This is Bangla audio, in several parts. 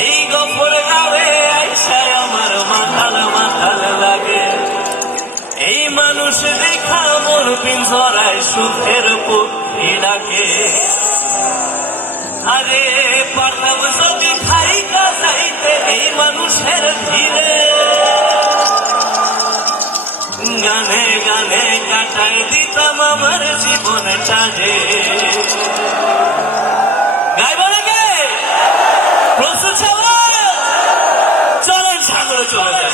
এই গফর গাবে আইসায় আমার মাথাল মাথাল লাগে। এই মানুষ দেখা মোর আরে পারতাম যদি খাইকা যাইতে এই মানুষের ভিড়ে। গানে গানে কাটাই দিতাম আমার জীবনটা রে 喝酒了。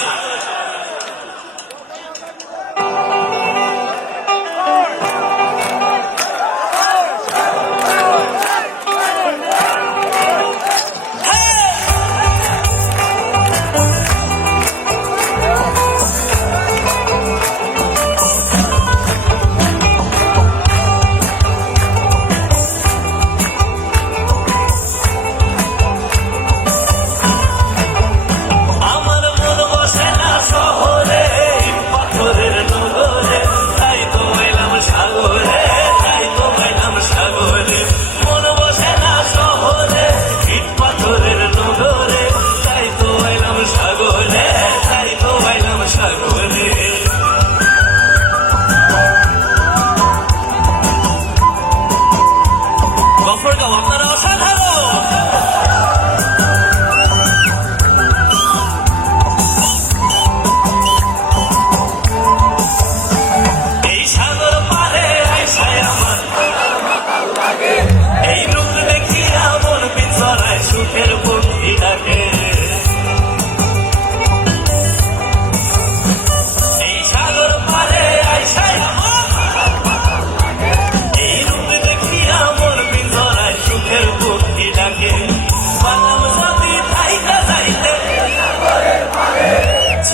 我们再山头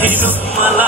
Tirumala.